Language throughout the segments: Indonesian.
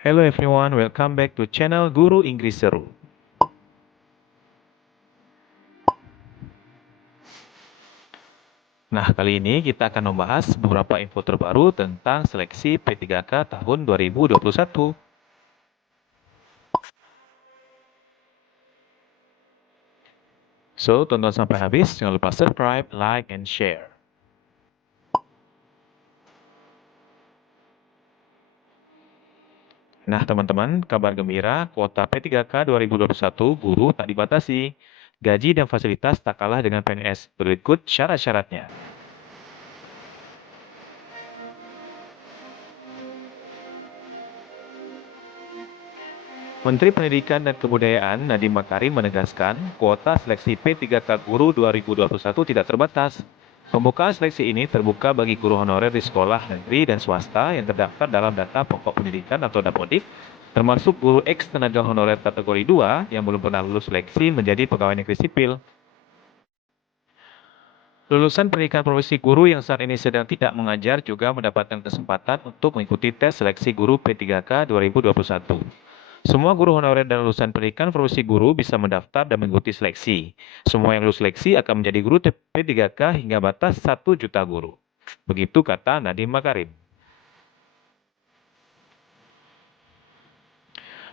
Hello everyone, welcome back to channel Guru Inggris Seru. Nah, kali ini kita akan membahas beberapa info terbaru tentang seleksi P3K tahun 2021. So, tonton sampai habis, jangan lupa subscribe, like, and share. Nah, teman-teman, kabar gembira, kuota P3K 2021 guru tak dibatasi. Gaji dan fasilitas tak kalah dengan PNS, berikut syarat-syaratnya. Menteri Pendidikan dan Kebudayaan Nadiem Makarim menegaskan kuota seleksi P3K Guru 2021 tidak terbatas. Pembukaan seleksi ini terbuka bagi guru honorer di sekolah negeri dan swasta yang terdaftar dalam data pokok pendidikan atau Dapodik, termasuk guru eks tenaga honorer kategori 2 yang belum pernah lulus seleksi menjadi pegawai negeri sipil. Lulusan pendidikan profesi guru yang saat ini sedang tidak mengajar juga mendapatkan kesempatan untuk mengikuti tes seleksi guru P3K 2021. Semua guru honorer dan lulusan pendidikan profesi guru bisa mendaftar dan mengikuti seleksi. Semua yang lulus seleksi akan menjadi guru P3K hingga batas 1 juta guru. Begitu kata Nadiem Makarim.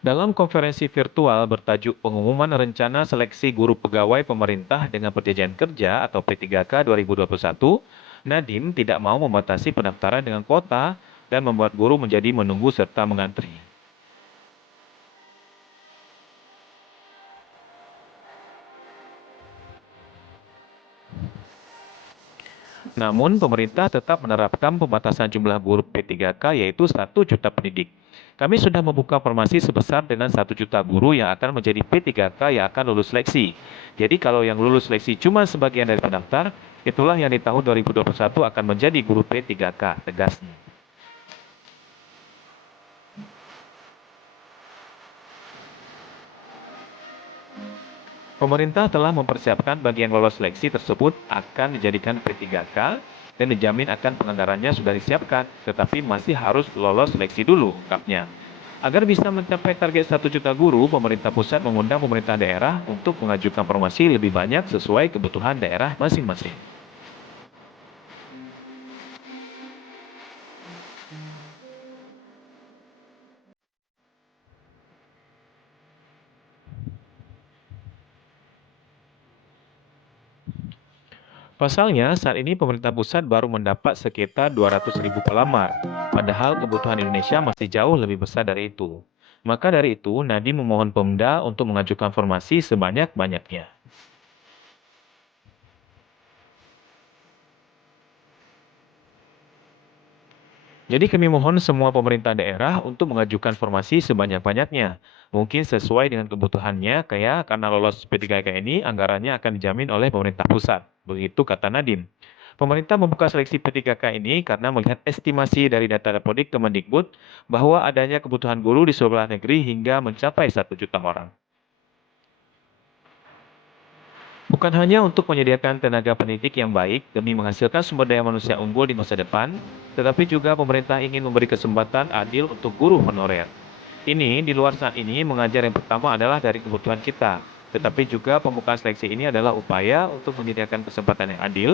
Dalam konferensi virtual bertajuk Pengumuman Rencana Seleksi Guru Pegawai Pemerintah dengan Perjanjian Kerja atau P3K 2021, Nadiem tidak mau membatasi pendaftaran dengan kuota dan membuat guru menjadi menunggu serta mengantri. Namun, pemerintah tetap menerapkan pembatasan jumlah guru P3K yaitu 1 juta pendidik. Kami sudah membuka formasi sebesar dengan 1 juta guru yang akan menjadi P3K yang akan lulus seleksi. Jadi kalau yang lulus seleksi cuma sebagian dari pendaftar, itulah yang di tahun 2021 akan menjadi guru P3K, tegasnya. Pemerintah telah mempersiapkan bagian lolos seleksi tersebut akan dijadikan P3K dan dijamin akan penganggarannya sudah disiapkan, tetapi masih harus lolos seleksi dulu, ungkapnya. Agar bisa mencapai target 1 juta guru, pemerintah pusat mengundang pemerintah daerah untuk mengajukan promosi lebih banyak sesuai kebutuhan daerah masing-masing. Pasalnya, saat ini pemerintah pusat baru mendapat sekitar 200.000 pelamar, padahal kebutuhan Indonesia masih jauh lebih besar dari itu. Maka dari itu, Nadiem memohon Pemda untuk mengajukan formasi sebanyak-banyaknya. Jadi kami mohon semua pemerintah daerah untuk mengajukan formasi sebanyak-banyaknya. Mungkin sesuai dengan kebutuhannya, kayak karena lolos P3K ini, anggarannya akan dijamin oleh pemerintah pusat. Begitu kata Nadiem. Pemerintah membuka seleksi P3K ini karena melihat estimasi dari data Dapodik Kemendikbud bahwa adanya kebutuhan guru di sekolah negeri hingga mencapai 1 juta orang. Bukan hanya untuk menyediakan tenaga pendidik yang baik demi menghasilkan sumber daya manusia unggul di masa depan, tetapi juga pemerintah ingin memberi kesempatan adil untuk guru honorer. Ini, di luar saat ini, mengajar yang pertama adalah dari kebutuhan kita. Tetapi juga pembukaan seleksi ini adalah upaya untuk menyediakan kesempatan yang adil,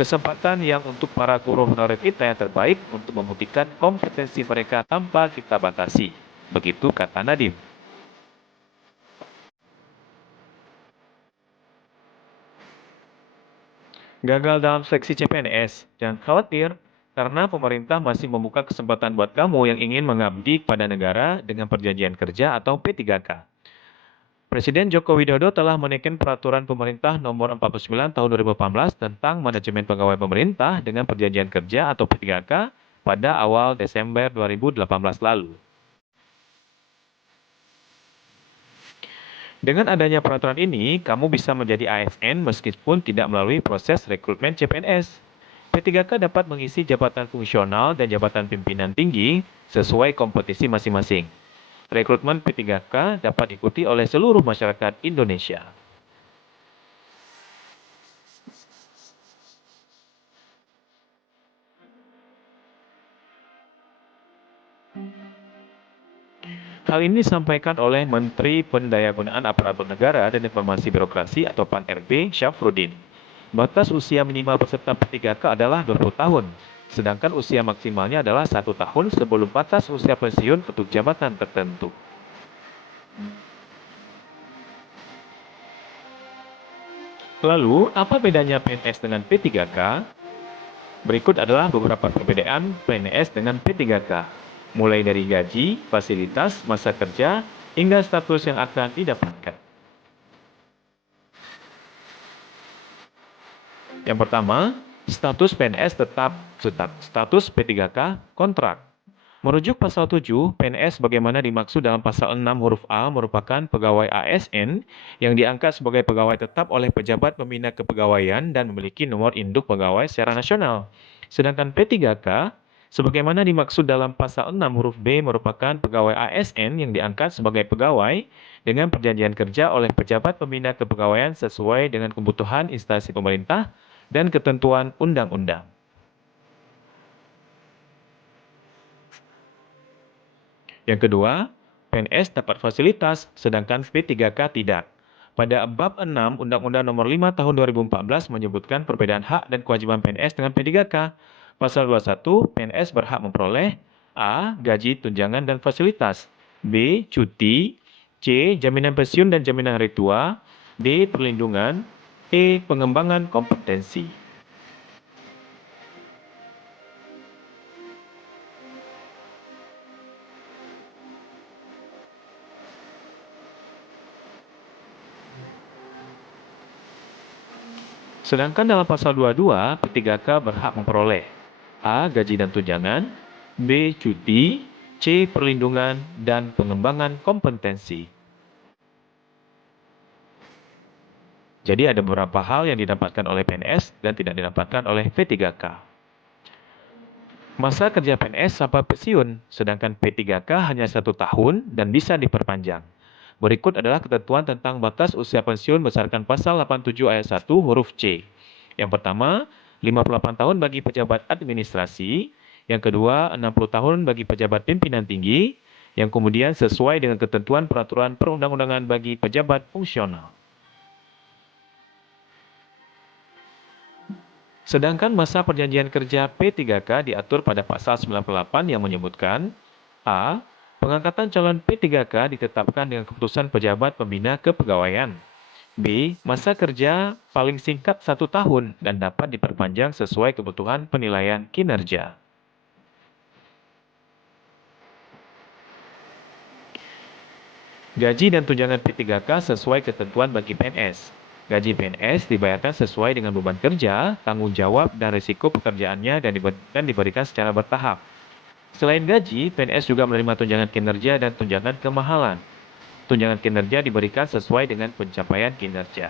kesempatan yang untuk para guru honorer kita yang terbaik untuk membuktikan kompetensi mereka tanpa kita batasi. Begitu kata Nadiem. Gagal dalam seleksi CPNS? Jangan khawatir, karena pemerintah masih membuka kesempatan buat kamu yang ingin mengabdi pada negara dengan perjanjian kerja atau P3K. Presiden Joko Widodo telah menaikkan peraturan pemerintah nomor 49 tahun 2018 tentang manajemen pegawai pemerintah dengan perjanjian kerja atau P3K pada awal Desember 2018 lalu. Dengan adanya peraturan ini, kamu bisa menjadi ASN meskipun tidak melalui proses rekrutmen CPNS. P3K dapat mengisi jabatan fungsional dan jabatan pimpinan tinggi sesuai kompetisi masing-masing. Rekrutmen P3K dapat diikuti oleh seluruh masyarakat Indonesia. Hal ini disampaikan oleh Menteri Pendayagunaan Aparatur Negara dan Informasi Birokrasi atau PAN-RB Syafruddin. Batas usia minimal peserta P3K adalah 20 tahun, sedangkan usia maksimalnya adalah 1 tahun sebelum batas usia pensiun untuk jabatan tertentu. Lalu, apa bedanya PNS dengan P3K? Berikut adalah beberapa perbedaan PNS dengan P3K, mulai dari gaji, fasilitas, masa kerja, hingga status yang akan didapatkan. Yang pertama, status PNS tetap status P3K kontrak. Merujuk pasal 7, PNS bagaimana dimaksud dalam pasal 6 huruf A merupakan pegawai ASN yang diangkat sebagai pegawai tetap oleh pejabat pembina kepegawaian dan memiliki nomor induk pegawai secara nasional. Sedangkan P3K sebagaimana dimaksud dalam pasal 6 huruf B merupakan pegawai ASN yang diangkat sebagai pegawai dengan perjanjian kerja oleh pejabat pembina kepegawaian sesuai dengan kebutuhan instansi pemerintah dan ketentuan undang-undang. Yang kedua, PNS dapat fasilitas, sedangkan P3K tidak. Pada bab 6 Undang-Undang Nomor 5 Tahun 2014 menyebutkan perbedaan hak dan kewajiban PNS dengan P3K. Pasal 21, PNS berhak memperoleh A. Gaji, tunjangan, dan fasilitas, B. Cuti, C. Jaminan pensiun dan jaminan hari tua, D. Perlindungan, E. Pengembangan kompetensi. Sedangkan dalam pasal 22, P3K berhak memperoleh A. Gaji dan tunjangan, B. Cuti, C. Perlindungan, dan pengembangan kompetensi. Jadi ada beberapa hal yang didapatkan oleh PNS dan tidak didapatkan oleh P3K. Masa kerja PNS sampai pensiun, sedangkan P3K hanya 1 tahun dan bisa diperpanjang. Berikut adalah ketentuan tentang batas usia pensiun berdasarkan pasal 87 ayat 1 huruf C. Yang pertama, 58 tahun bagi pejabat administrasi. Yang kedua, 60 tahun bagi pejabat pimpinan tinggi. Yang kemudian sesuai dengan ketentuan peraturan perundang-undangan bagi pejabat fungsional. Sedangkan masa perjanjian kerja P3K diatur pada pasal 98 yang menyebutkan A. Pengangkatan calon P3K ditetapkan dengan keputusan pejabat pembina kepegawaian. B. Masa kerja paling singkat 1 tahun dan dapat diperpanjang sesuai kebutuhan penilaian kinerja. Gaji dan tunjangan P3K sesuai ketentuan bagi PNS. Gaji PNS dibayarkan sesuai dengan beban kerja, tanggung jawab, dan risiko pekerjaannya dan diberikan secara bertahap. Selain gaji, PNS juga menerima tunjangan kinerja dan tunjangan kemahalan. Tunjangan kinerja diberikan sesuai dengan pencapaian kinerja.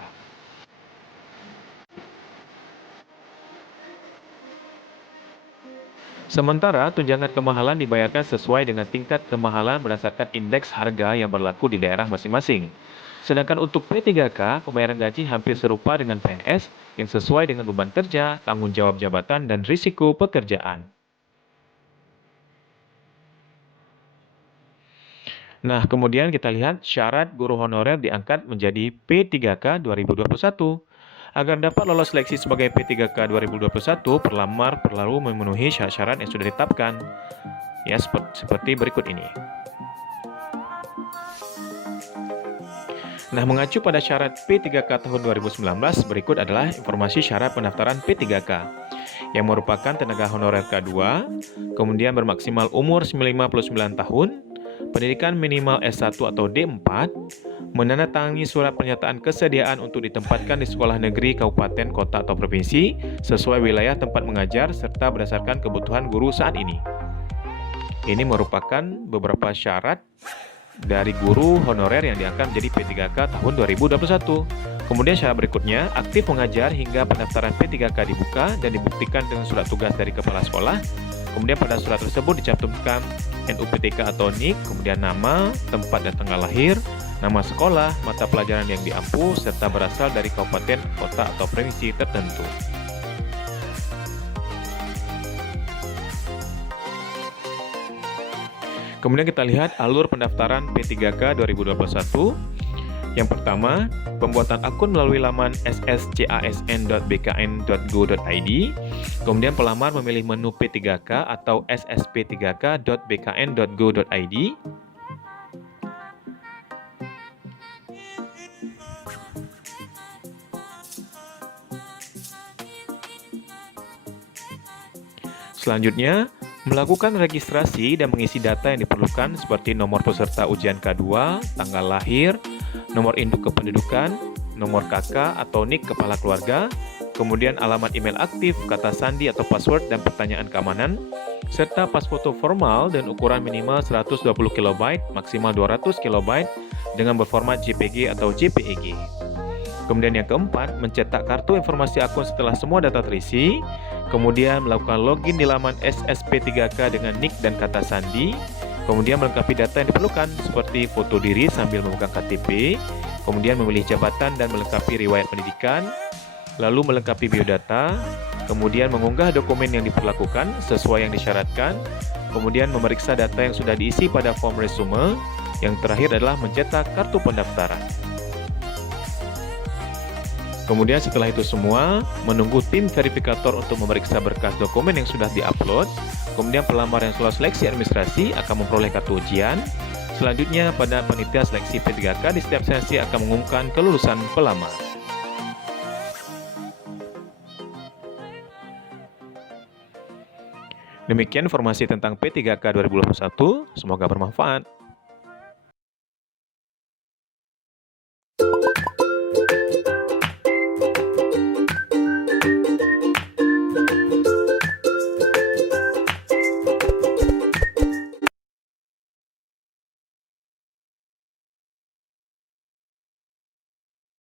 Sementara tunjangan kemahalan dibayarkan sesuai dengan tingkat kemahalan berdasarkan indeks harga yang berlaku di daerah masing-masing. Sedangkan untuk P3K, pembayaran gaji hampir serupa dengan PNS yang sesuai dengan beban kerja, tanggung jawab jabatan, dan risiko pekerjaan. Nah, kemudian kita lihat syarat guru honorer diangkat menjadi P3K 2021. Agar dapat lolos seleksi sebagai P3K 2021, pelamar perlu memenuhi syarat-syarat yang sudah ditetapkan. Ya, seperti berikut ini. Nah, mengacu pada syarat P3K tahun 2019, berikut adalah informasi syarat pendaftaran P3K yang merupakan tenaga honorer K2, kemudian bermaksimal umur 59 tahun, pendidikan minimal S1 atau D4, menandatangani surat pernyataan kesediaan untuk ditempatkan di sekolah negeri, kabupaten, kota, atau provinsi sesuai wilayah tempat mengajar serta berdasarkan kebutuhan guru saat ini. Ini merupakan beberapa syarat dari guru honorer yang diangkat menjadi P3K tahun 2021. Kemudian syarat berikutnya, aktif mengajar hingga pendaftaran P3K dibuka dan dibuktikan dengan surat tugas dari kepala sekolah. Kemudian pada surat tersebut dicantumkan NUPTK atau NIK, kemudian nama, tempat dan tanggal lahir, nama sekolah, mata pelajaran yang diampu, serta berasal dari kabupaten, kota, atau provinsi tertentu. Kemudian kita lihat alur pendaftaran P3K 2021. Yang pertama, pembuatan akun melalui laman sscasn.bkn.go.id. Kemudian pelamar memilih menu P3K atau ssp3k.bkn.go.id. Selanjutnya, melakukan registrasi dan mengisi data yang diperlukan seperti nomor peserta ujian K2, tanggal lahir, nomor induk kependudukan, nomor KK atau NIK kepala keluarga, kemudian alamat email aktif, kata sandi atau password dan pertanyaan keamanan, serta pas foto formal dan ukuran minimal 120 KB, maksimal 200 KB dengan berformat JPG atau JPEG. Kemudian yang keempat, mencetak kartu informasi akun setelah semua data terisi, kemudian melakukan login di laman SSP3K dengan NIK dan kata sandi, kemudian melengkapi data yang diperlukan seperti foto diri sambil memegang KTP, kemudian memilih jabatan dan melengkapi riwayat pendidikan, lalu melengkapi biodata, kemudian mengunggah dokumen yang diperlakukan sesuai yang disyaratkan, kemudian memeriksa data yang sudah diisi pada form resume, yang terakhir adalah mencetak kartu pendaftaran. Kemudian setelah itu semua, menunggu tim verifikator untuk memeriksa berkas dokumen yang sudah diupload. Kemudian pelamar yang lolos seleksi administrasi akan memperoleh kartu ujian. Selanjutnya, pada panitia seleksi P3K di setiap sesi akan mengumumkan kelulusan pelamar. Demikian informasi tentang P3K 2021, semoga bermanfaat.